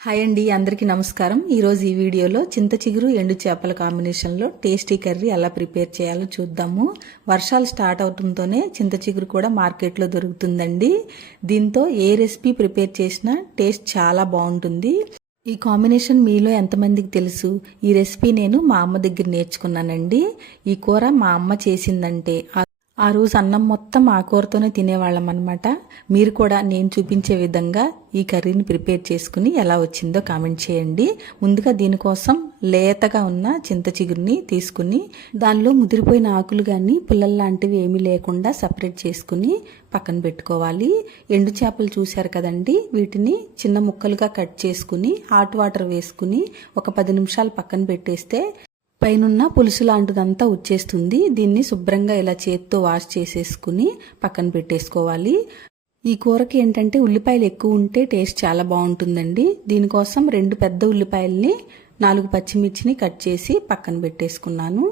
Hi అండి అందరికీ నమస్కారం. ఈరోజు ఈ వీడియోలో చింత చిగురు ఎండు చేపల కాంబినేషన్లో టేస్టీ కర్రీ ఎలా ప్రిపేర్ చేయాలో చూద్దాము. వర్షాలు స్టార్ట్ అవడంతోనే చింత చిగురు కూడా మార్కెట్లో దొరుకుతుందండి. దీంతో ఏ రెసిపీ ప్రిపేర్ చేసినా టేస్ట్ చాలా బాగుంటుంది. ఈ కాంబినేషన్ మీలో ఎంతమందికి తెలుసు? ఈ రెసిపీ నేను మా అమ్మ దగ్గర నేర్చుకున్నానండి. ఈ కూర మా అమ్మ చేసిందంటే ఆ రోజు అన్నం మొత్తం ఆకూరతోనే తినేవాళ్ళం అనమాట మీరు కూడా నేను చూపించే విధంగా ఈ కర్రీని ప్రిపేర్ చేసుకుని ఎలా వచ్చిందో కామెంట్ చేయండి. ముందుగా దీనికోసం లేతగా ఉన్న చింత చిగురిని తీసుకుని దానిలో ముదిరిపోయిన ఆకులు కానీ పుల్లలు లాంటివి ఏమీ లేకుండా సపరేట్ చేసుకుని పక్కన పెట్టుకోవాలి. ఎండు చేపలు చూశారు కదండి? వీటిని చిన్న ముక్కలుగా కట్ చేసుకుని హాట్ వాటర్ వేసుకుని ఒక పది నిమిషాలు పక్కన పెట్టేస్తే పైనున్న పులుసు లాంటిదంతా వచ్చేస్తుంది. దీన్ని శుభ్రంగా ఇలా చేత్తో వాష్ చేసేసుకుని పక్కన పెట్టేసుకోవాలి. ఈ కూరకి ఏంటంటే ఉల్లిపాయలు ఎక్కువ ఉంటే టేస్ట్ చాలా బాగుంటుందండి. దీనికోసం రెండు పెద్ద ఉల్లిపాయల్ని నాలుగు పచ్చిమిర్చిని కట్ చేసి పక్కన పెట్టేసుకున్నాను.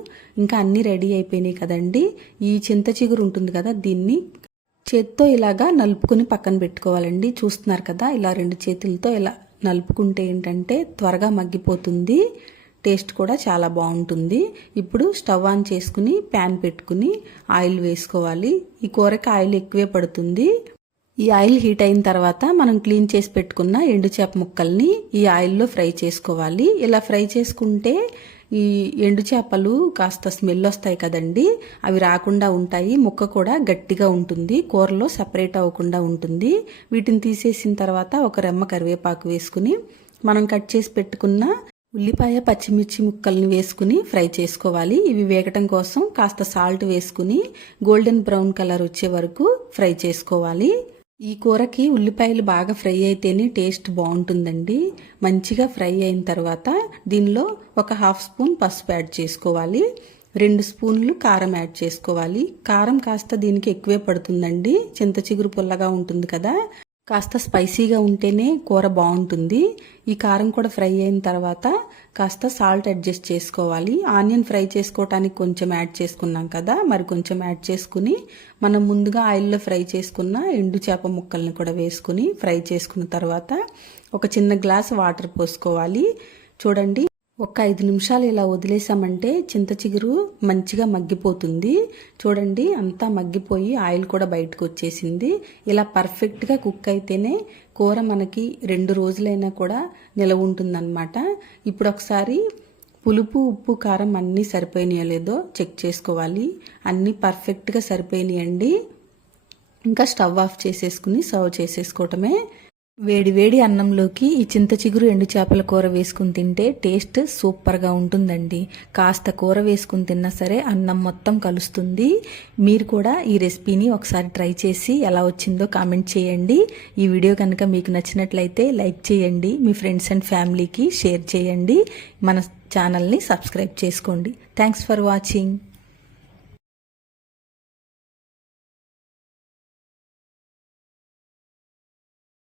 ఇంకా అన్నీ రెడీ అయిపోయినాయి కదండి. ఈ చింత చిగురు ఉంటుంది కదా దీన్ని చేత్తో ఇలాగా నలుపుకొని పక్కన పెట్టుకోవాలండి. చూస్తున్నారు కదా ఇలా రెండు చేతులతో ఇలా నలుపుకుంటే ఏంటంటే త్వరగా మగ్గిపోతుంది. టేస్ట్ కూడా చాలా బాగుంటుంది. ఇప్పుడు స్టవ్ ఆన్ చేసుకుని ప్యాన్ పెట్టుకుని ఆయిల్ వేసుకోవాలి. ఈ కూరకి ఆయిల్ ఎక్కువే పడుతుంది. ఈ ఆయిల్ హీట్ అయిన తర్వాత మనం క్లీన్ చేసి పెట్టుకున్న ఎండు చేప ముక్కల్ని ఈ ఆయిల్లో ఫ్రై చేసుకోవాలి. ఇలా ఫ్రై చేసుకుంటే ఈ ఎండు చేపలు కాస్త స్మెల్ వస్తాయి కదండి. అవి రాకుండా ఉంటాయి. ముక్క కూడా గట్టిగా ఉంటుంది. కూరలో సపరేట్ అవ్వకుండా ఉంటుంది. వీటిని తీసేసిన తర్వాత ఒక రెమ్మ కరివేపాకు వేసుకుని మనం కట్ చేసి పెట్టుకున్న ఉల్లిపాయ పచ్చిమిర్చి ముక్కల్ని వేసుకుని ఫ్రై చేసుకోవాలి. ఇవి వేగటం కోసం కాస్త సాల్ట్ వేసుకుని గోల్డెన్ బ్రౌన్ కలర్ వచ్చే వరకు ఫ్రై చేసుకోవాలి. ఈ కూరకి ఉల్లిపాయలు బాగా ఫ్రై అయితేనే టేస్ట్ బాగుంటుందండి. మంచిగా ఫ్రై అయిన తర్వాత దీనిలో ఒక హాఫ్ స్పూన్ పసుపు యాడ్ చేసుకోవాలి. రెండు స్పూన్లు కారం యాడ్ చేసుకోవాలి. కారం కాస్త దీనికి ఎక్కువే పడుతుందండి. చింత చిగురు పుల్లగా ఉంటుంది కదా. కాస్త స్పైసీగా ఉంటేనే కూర బాగుంటుంది. ఈ కారం కూడా ఫ్రై అయిన తర్వాత కాస్త సాల్ట్ అడ్జస్ట్ చేసుకోవాలి. ఆనియన్ ఫ్రై చేసుకోవటానికి కొంచెం యాడ్ చేసుకున్నాం కదా మరి కొంచెం యాడ్ చేసుకుని మనం ముందుగా ఆయిల్లో ఫ్రై చేసుకున్న ఎండు చేప ముక్కల్ని కూడా వేసుకుని ఫ్రై చేసుకున్న తర్వాత ఒక చిన్న గ్లాస్ వాటర్ పోసుకోవాలి. చూడండి ఒక ఐదు నిమిషాలు ఇలా వదిలేసామంటే చింత చిగురు మంచిగా మగ్గిపోతుంది. చూడండి అంతా మగ్గిపోయి ఆయిల్ కూడా బయటకు వచ్చేసింది. ఇలా పర్ఫెక్ట్గా కుక్ అయితేనే కూర మనకి రెండు రోజులైనా కూడా నిలవ ఉంటుందన్నమాట. ఇప్పుడు ఒకసారి పులుపు ఉప్పు కారం అన్నీ సరిపోయినాయో లేదో చెక్ చేసుకోవాలి. అన్నీ పర్ఫెక్ట్గా సరిపోయినాయండి. ఇంకా స్టవ్ ఆఫ్ చేసేసుకుని సర్వ్ చేసేసుకోవటమే వేడి వేడి అన్నంలోకి ఈ చింత చిగురు ఎండు చేపల కూర వేసుకుని తింటే టేస్ట్ సూపర్గా ఉంటుందండి. కాస్త కూర వేసుకుని తిన్నా సరే అన్నం మొత్తం కలుస్తుంది. మీరు కూడా ఈ రెసిపీని ఒకసారి ట్రై చేసి ఎలా వచ్చిందో కామెంట్ చేయండి. ఈ వీడియో కనుక మీకు నచ్చినట్లయితే లైక్ చేయండి మీ ఫ్రెండ్స్ అండ్ ఫ్యామిలీకి షేర్ చేయండి. మన ఛానల్ని సబ్స్క్రైబ్ చేసుకోండి. Thanks for watching.